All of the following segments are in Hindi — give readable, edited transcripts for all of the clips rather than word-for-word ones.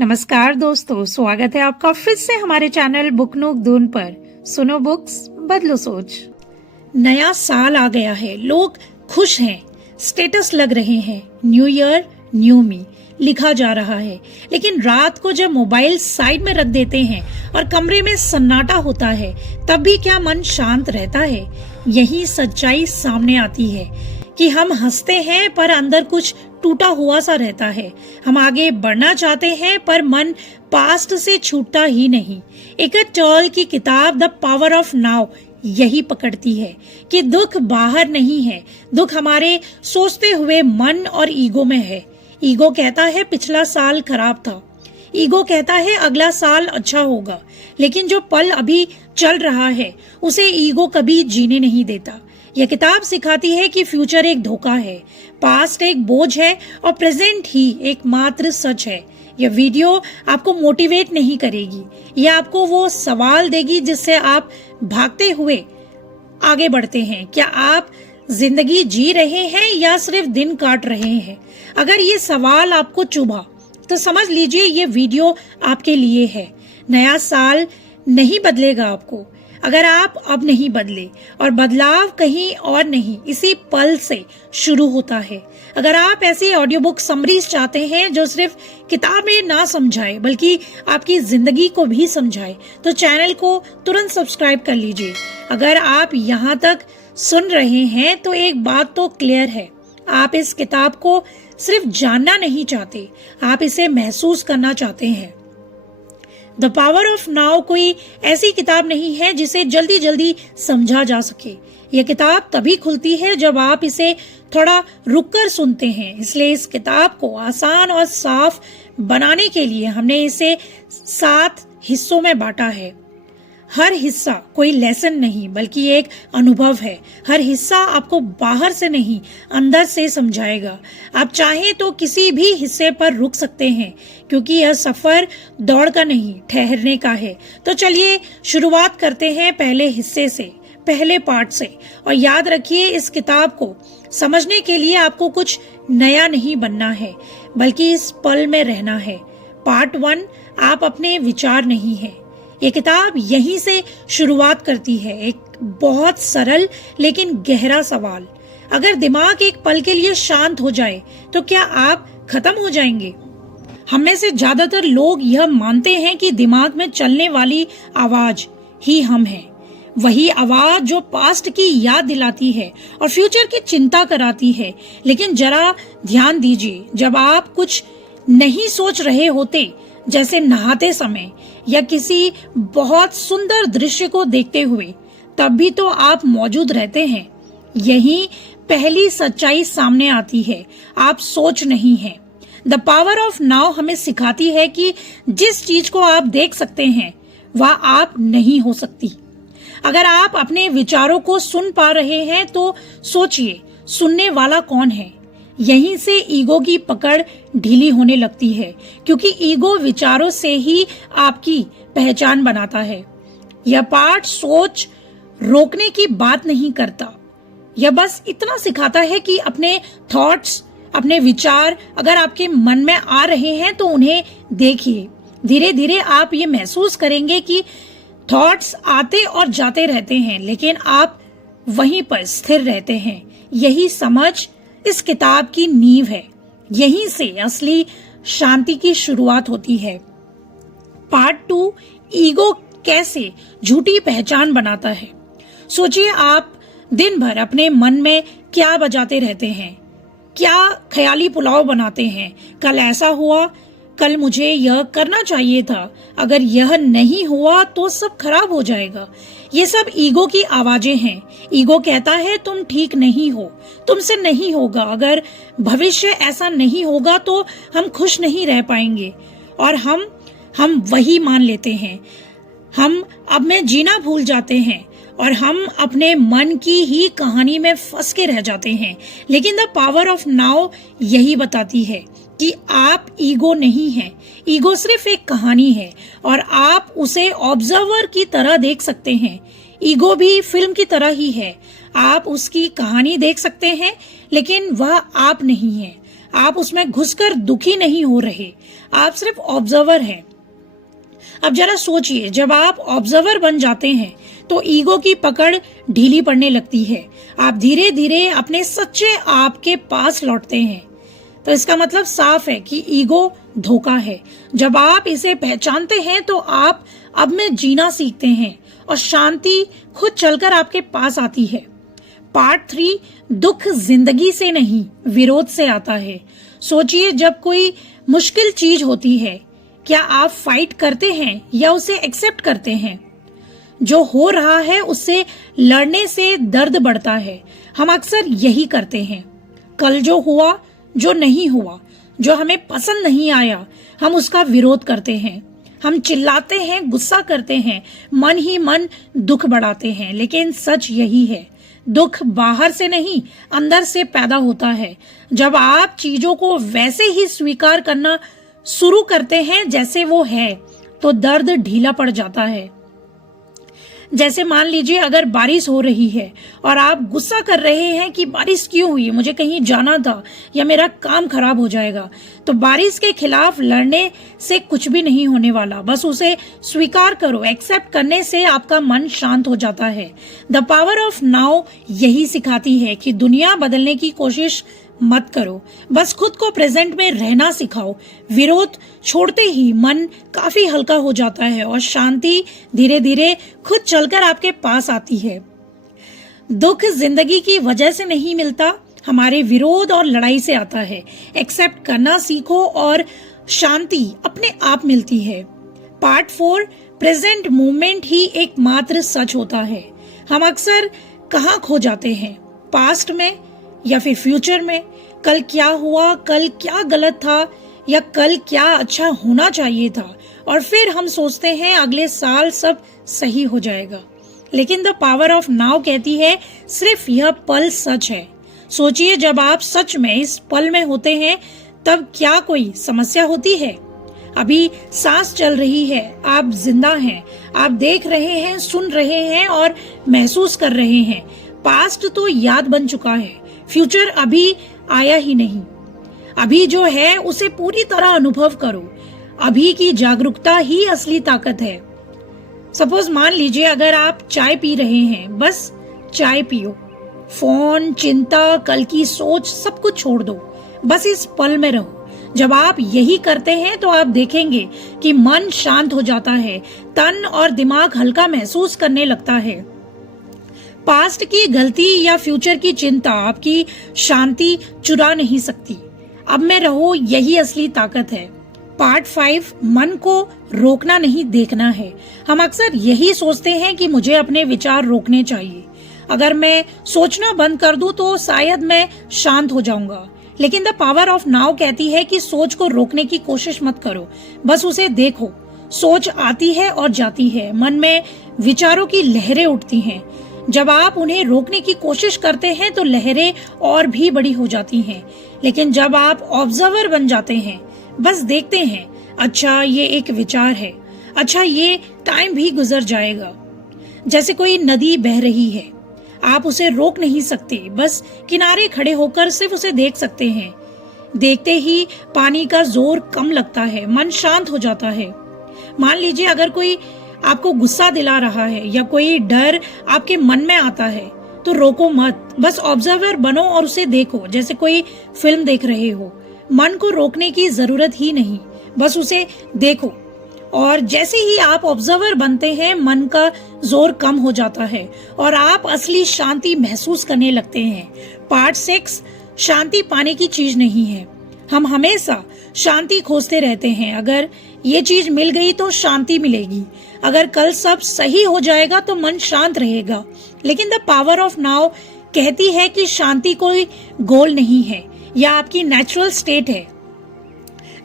नमस्कार दोस्तों, स्वागत है आपका फिर से हमारे चैनल बुक नूक दून पर। सुनो बुक्स, बदलो सोच। नया साल आ गया है, लोग खुश हैं, स्टेटस लग रहे हैं, न्यू ईयर न्यू मी लिखा जा रहा है। लेकिन रात को जब मोबाइल साइड में रख देते हैं और कमरे में सन्नाटा होता है, तब भी क्या मन शांत रहता है? यही सच्चाई सामने आती है कि हम हंसते हैं पर अंदर कुछ टूटा हुआ सा रहता है। हम आगे बढ़ना चाहते हैं पर मन पास्ट से छूटता ही नहीं। एकट टॉल की किताब द पावर ऑफ नाउ यही पकड़ती है कि दुख बाहर नहीं है, दुख हमारे सोचते हुए मन और ईगो में है। ईगो कहता है पिछला साल खराब था, ईगो कहता है अगला साल अच्छा होगा, लेकिन जो पल अभी चल रहा है उसे ईगो कभी जीने नहीं देता। यह किताब सिखाती है कि फ्यूचर एक धोखा है, पास्ट एक बोझ है और प्रेजेंट ही एकमात्र सच है। यह वीडियो आपको मोटिवेट नहीं करेगी, यह आपको वो सवाल देगी जिससे आप भागते हुए आगे बढ़ते हैं। क्या आप जिंदगी जी रहे हैं या सिर्फ दिन काट रहे हैं? अगर ये सवाल आपको चुभा तो समझ लीजिए ये वीडियो आपके लिए है। नया साल नहीं बदलेगा आपको अगर आप अब नहीं बदले, और बदलाव कहीं और नहीं, इसी पल से शुरू होता है। अगर आप ऐसी ऑडियो बुक समरीज चाहते हैं जो सिर्फ किताबें ना समझाए बल्कि आपकी जिंदगी को भी समझाए, तो चैनल को तुरंत सब्सक्राइब कर लीजिए। अगर आप यहाँ तक सुन रहे हैं तो एक बात तो क्लियर है, आप इस किताब को सिर्फ जानना नहीं चाहते, आप इसे महसूस करना चाहते हैं। द पावर ऑफ नाउ कोई ऐसी किताब नहीं है जिसे जल्दी जल्दी समझा जा सके। यह किताब तभी खुलती है जब आप इसे थोड़ा रुककर सुनते हैं। इसलिए इस किताब को आसान और साफ बनाने के लिए हमने इसे 7 हिस्सों में बांटा है। हर हिस्सा कोई लेसन नहीं बल्कि एक अनुभव है। हर हिस्सा आपको बाहर से नहीं अंदर से समझाएगा। आप चाहें तो किसी भी हिस्से पर रुक सकते हैं, क्योंकि यह सफर दौड़ का नहीं, ठहरने का है। तो चलिए शुरुआत करते हैं पहले हिस्से से, पहले पार्ट से। और याद रखिए, इस किताब को समझने के लिए आपको कुछ नया नहीं बनना है बल्कि इस पल में रहना है। पार्ट 1, आप अपने विचार नहीं है। ये किताब यहीं से शुरुआत करती है, एक बहुत सरल लेकिन गहरा सवाल। अगर दिमाग एक पल के लिए शांत हो जाए तो क्या आप खत्म हो जाएंगे? हम में से ज्यादातर लोग यह मानते हैं कि दिमाग में चलने वाली आवाज ही हम हैं, वही आवाज जो पास्ट की याद दिलाती है और फ्यूचर की चिंता कराती है। लेकिन जरा ध्यान दीजिए, जब आप कुछ नहीं सोच रहे होते, जैसे नहाते समय या किसी बहुत सुंदर दृश्य को देखते हुए, तब भी तो आप मौजूद रहते हैं। यही पहली सच्चाई सामने आती है, आप सोच नहीं हैं। द पावर ऑफ नाउ हमें सिखाती है कि जिस चीज को आप देख सकते हैं वह आप नहीं हो सकती। अगर आप अपने विचारों को सुन पा रहे हैं तो सोचिए, सुनने वाला कौन है? यहीं से ईगो की पकड़ ढीली होने लगती है, क्योंकि ईगो विचारों से ही आपकी पहचान बनाता है। यह पार्ट सोच रोकने की बात नहीं करता, यह बस इतना सिखाता है कि अपने थॉट्स, अपने विचार अगर आपके मन में आ रहे हैं तो उन्हें देखिए। धीरे धीरे आप ये महसूस करेंगे कि थॉट्स आते और जाते रहते हैं, लेकिन आप वहीं पर स्थिर रहते हैं। यही समझ इस किताब की नींव है, यहीं से असली शांति की शुरुआत होती है। पार्ट 2, ईगो कैसे झूठी पहचान बनाता है। सोचिए, आप दिन भर अपने मन में क्या बजाते रहते हैं, क्या ख्याली पुलाव बनाते हैं। कल ऐसा हुआ, कल मुझे यह करना चाहिए था, अगर यह नहीं हुआ तो सब खराब हो जाएगा। ये सब ईगो की आवाजें हैं। ईगो कहता है तुम ठीक नहीं हो, तुमसे नहीं होगा, अगर भविष्य ऐसा नहीं होगा तो हम खुश नहीं रह पाएंगे। और हम वही मान लेते हैं। हम अब में जीना भूल जाते हैं और हम अपने मन की ही कहानी में फंस के रह जाते हैं। लेकिन द पावर ऑफ नाउ यही बताती है कि आप ईगो नहीं हैं। ईगो सिर्फ एक कहानी है और आप उसे ऑब्जर्वर की तरह देख सकते हैं। ईगो भी फिल्म की तरह ही है, आप उसकी कहानी देख सकते हैं लेकिन वह आप नहीं है। आप उसमें घुसकर दुखी नहीं हो रहे, आप सिर्फ ऑब्जर्वर हैं। अब जरा सोचिए, जब आप ऑब्जर्वर बन जाते हैं तो ईगो की पकड़ ढीली पड़ने लगती है। आप धीरे धीरे अपने सच्चे आप के पास लौटते हैं। तो इसका मतलब साफ है कि ईगो धोखा है। जब आप इसे पहचानते हैं तो आप अब में जीना सीखते हैं और शांति खुद चलकर आपके पास आती है। पार्ट 3, दुख जिंदगी से नहीं विरोध से आता है। सोचिए, जब कोई मुश्किल चीज होती है, क्या आप फाइट करते हैं या उसे एक्सेप्ट करते हैं? जो हो रहा है उससे लड़ने से दर्द बढ़ता है। हम अक्सर यही करते हैं। कल जो हुआ, जो नहीं हुआ, जो हमें पसंद नहीं आया, हम उसका विरोध करते हैं। हम चिल्लाते हैं, गुस्सा करते हैं, मन ही मन दुख बढ़ाते हैं। लेकिन सच यही है, दुख बाहर से नहीं अंदर से पैदा होता है। जब आप चीजों को वैसे ही स्वीकार करना शुरू करते हैं जैसे वो है, तो दर्द ढीला पड़ जाता है। जैसे मान लीजिए, अगर बारिश हो रही है और आप गुस्सा कर रहे हैं कि बारिश क्यों हुई, मुझे कहीं जाना था या मेरा काम खराब हो जाएगा, तो बारिश के खिलाफ लड़ने से कुछ भी नहीं होने वाला। बस उसे स्वीकार करो। एक्सेप्ट करने से आपका मन शांत हो जाता है। द पावर ऑफ नाउ यही सिखाती है कि दुनिया बदलने की कोशिश मत करो, बस खुद को प्रेजेंट में रहना सिखाओ। विरोध छोड़ते ही मन काफी हल्का हो जाता है और शांति धीरे धीरे खुद चलकर आपके पास आती है। दुख जिंदगी की वजह से नहीं मिलता, हमारे विरोध और लड़ाई से आता है। एक्सेप्ट करना सीखो और शांति अपने आप मिलती है। पार्ट 4, प्रेजेंट मूवमेंट ही एकमात्र सच होता है। हम अक्सर कहाँ खो जाते हैं? पास्ट में या फिर फ्यूचर में? कल क्या हुआ, कल क्या गलत था, या कल क्या अच्छा होना चाहिए था, और फिर हम सोचते हैं अगले साल सब सही हो जाएगा। लेकिन द पावर ऑफ नाउ कहती है सिर्फ यह पल सच है। सोचिए, जब आप सच में इस पल में होते हैं तब क्या कोई समस्या होती है? अभी सांस चल रही है, आप जिंदा हैं, आप देख रहे हैं, सुन रहे हैं और महसूस कर रहे हैं। पास्ट तो याद बन चुका है, फ्यूचर अभी आया ही नहीं। अभी जो है उसे पूरी तरह अनुभव करो। अभी की जागरूकता ही असली ताकत है। सपोज मान लीजिए, अगर आप चाय पी रहे हैं, बस चाय पियो। फोन, चिंता, कल की सोच सब कुछ छोड़ दो, बस इस पल में रहो। जब आप यही करते हैं तो आप देखेंगे कि मन शांत हो जाता है, तन और दिमाग हल्का महसूस करने लगता है। पास्ट की गलती या फ्यूचर की चिंता आपकी शांति चुरा नहीं सकती। अब में रहो, यही असली ताकत है। पार्ट 5, मन को रोकना नहीं देखना है। हम अक्सर यही सोचते हैं कि मुझे अपने विचार रोकने चाहिए। अगर मैं सोचना बंद कर दूं तो शायद मैं शांत हो जाऊंगा। लेकिन द पावर ऑफ नाउ कहती है कि सोच को रोकने की कोशिश मत करो, बस उसे देखो। सोच आती है और जाती है, मन में विचारों की लहरें उठती हैं। जब आप उन्हें रोकने की कोशिश करते हैं तो लहरें और भी बड़ी हो जाती हैं। लेकिन जब आप ऑब्जर्वर बन जाते हैं, बस देखते हैं, अच्छा ये एक विचार है, अच्छा ये टाइम भी गुजर जाएगा। जैसे कोई नदी बह रही है, आप उसे रोक नहीं सकते, बस किनारे खड़े होकर सिर्फ उसे देख सकते हैं। देखते ही पानी का जोर कम लगता है, मन शांत हो जाता है। मान लीजिए, अगर कोई आपको गुस्सा दिला रहा है या कोई डर आपके मन में आता है तो रोको मत, बस ऑब्जर्वर बनो और उसे देखो, जैसे कोई फिल्म देख रहे हो। मन को रोकने की जरूरत ही नहीं, बस उसे देखो। और जैसे ही आप ऑब्जर्वर बनते हैं, मन का जोर कम हो जाता है और आप असली शांति महसूस करने लगते हैं। पार्ट 6, शांति पाने की चीज नहीं है। हम हमेशा शांति खोजते रहते हैं। अगर ये चीज मिल गई तो शांति मिलेगी, अगर कल सब सही हो जाएगा तो मन शांत रहेगा। लेकिन द पावर ऑफ नाउ कहती है कि शांति कोई गोल नहीं है, यह आपकी नेचुरल स्टेट है।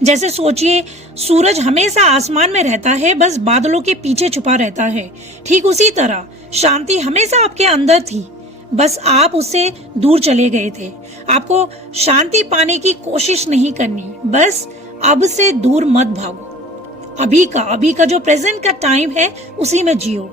जैसे सोचिए, सूरज हमेशा आसमान में रहता है, बस बादलों के पीछे छुपा रहता है। ठीक उसी तरह शांति हमेशा आपके अंदर थी, बस आप उससे दूर चले गए थे। आपको शांति पाने की कोशिश नहीं करनी, बस अब से दूर मत भागो। अभी का जो प्रेजेंट का टाइम है उसी में जियो।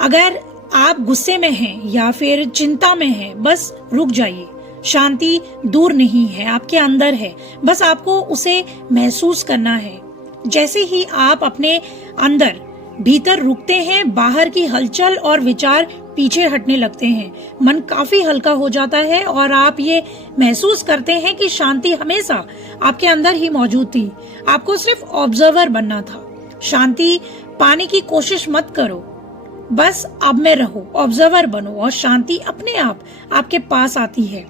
अगर आप गुस्से में हैं या फिर चिंता में हैं, बस रुक जाइए। शांति दूर नहीं है, आपके अंदर है, बस आपको उसे महसूस करना है। जैसे ही आप अपने अंदर भीतर रुकते हैं, बाहर की हलचल और विचार पीछे हटने लगते हैं, मन काफी हल्का हो जाता है और आप ये महसूस करते हैं कि शांति हमेशा आपके अंदर ही मौजूद थी, आपको सिर्फ ऑब्जर्वर बनना था। शांति पाने की कोशिश मत करो, बस अब में रहो, ऑब्जर्वर बनो और शांति अपने आप आपके पास आती है।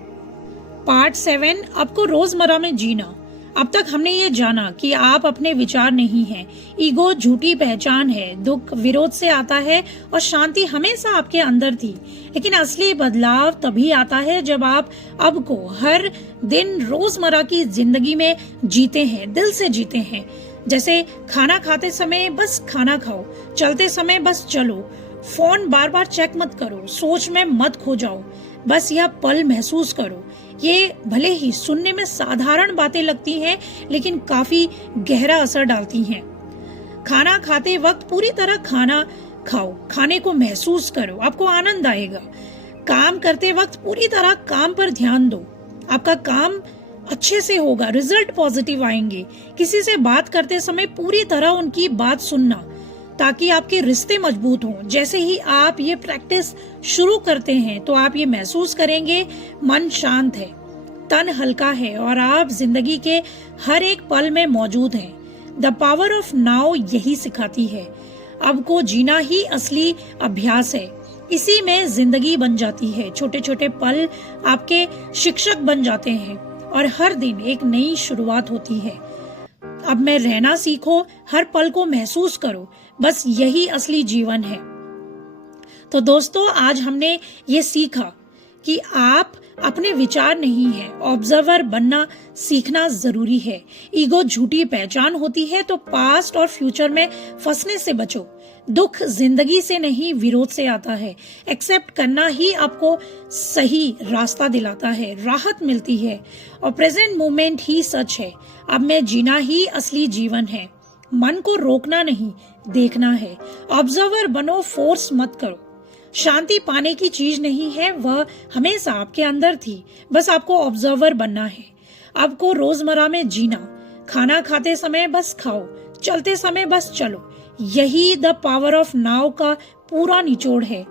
पार्ट 7, आपको रोजमर्रा में जीना। अब तक हमने ये जाना कि आप अपने विचार नहीं हैं, ईगो झूठी पहचान है, दुख विरोध से आता है और शांति हमेशा आपके अंदर थी। लेकिन असली बदलाव तभी आता है जब आप अब को हर दिन रोजमर्रा की जिंदगी में जीते हैं, दिल से जीते हैं। जैसे खाना खाते समय बस खाना खाओ, चलते समय बस चलो, फोन बार बार चेक मत करो, सोच में मत खो जाओ, बस यह पल महसूस करो। ये भले ही सुनने में साधारण बातें लगती हैं, लेकिन काफी गहरा असर डालती हैं। खाना खाते वक्त पूरी तरह खाना खाओ, खाने को महसूस करो, आपको आनंद आएगा। काम करते वक्त पूरी तरह काम पर ध्यान दो, आपका काम अच्छे से होगा, रिजल्ट पॉजिटिव आएंगे। किसी से बात करते समय पूरी तरह उनकी बात सुनना, ताकि आपके रिश्ते मजबूत हों। जैसे ही आप ये प्रैक्टिस शुरू करते हैं तो आप ये महसूस करेंगे मन शांत है, तन हल्का है और आप जिंदगी के हर एक पल में मौजूद हैं। द पावर ऑफ नाउ यही सिखाती है। अब को जीना ही असली अभ्यास है, इसी में जिंदगी बन जाती है। छोटे छोटे पल आपके शिक्षक बन जाते हैं और हर दिन एक नई शुरुआत होती है। अब में रहना सीखो, हर पल को महसूस करो, बस यही असली जीवन है। तो दोस्तों, आज हमने ये सीखा कि आप अपने विचार नहीं है, ऑब्जर्वर बनना सीखना जरूरी है। ईगो झूठी पहचान होती है, तो पास्ट और फ्यूचर में फंसने से बचो। दुख जिंदगी से नहीं, विरोध से आता है। एक्सेप्ट करना ही आपको सही रास्ता दिलाता है, राहत मिलती है और प्रेजेंट मोमेंट ही सच है। अब में जीना ही असली जीवन है। मन को रोकना नहीं, देखना है। ऑब्जर्वर बनो, फोर्स मत करो। शांति पाने की चीज नहीं है, वह हमेशा आपके अंदर थी, बस आपको ऑब्जर्वर बनना है। आपको रोजमर्रा में जीना, खाना खाते समय बस खाओ, चलते समय बस चलो, यही द पावर ऑफ नाउ का पूरा निचोड़ है।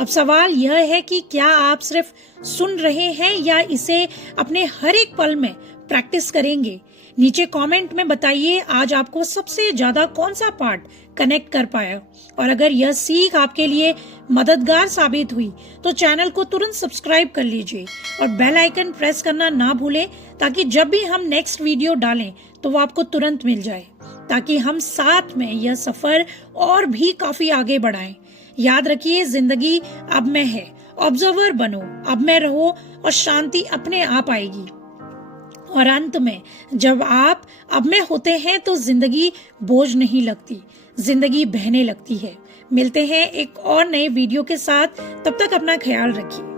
अब सवाल यह है कि क्या आप सिर्फ सुन रहे हैं या इसे अपने हर एक पल में प्रैक्टिस करेंगे? नीचे कमेंट में बताइए आज आपको सबसे ज्यादा कौन सा पार्ट कनेक्ट कर पाया, और अगर यह सीख आपके लिए मददगार साबित हुई तो चैनल को तुरंत सब्सक्राइब कर लीजिए और बेल आइकन प्रेस करना ना भूलें, ताकि जब भी हम नेक्स्ट वीडियो डालें तो वो आपको तुरंत मिल जाए, ताकि हम साथ में यह सफर और भी काफी आगे बढ़ाएं। याद रखिए, जिंदगी अब में है, ऑब्जर्वर बनो, अब में रहो और शांति अपने आप आएगी। और अंत में जब आप अब में होते हैं तो जिंदगी बोझ नहीं लगती, जिंदगी बहने लगती है। मिलते हैं एक और नए वीडियो के साथ, तब तक अपना ख्याल रखिए।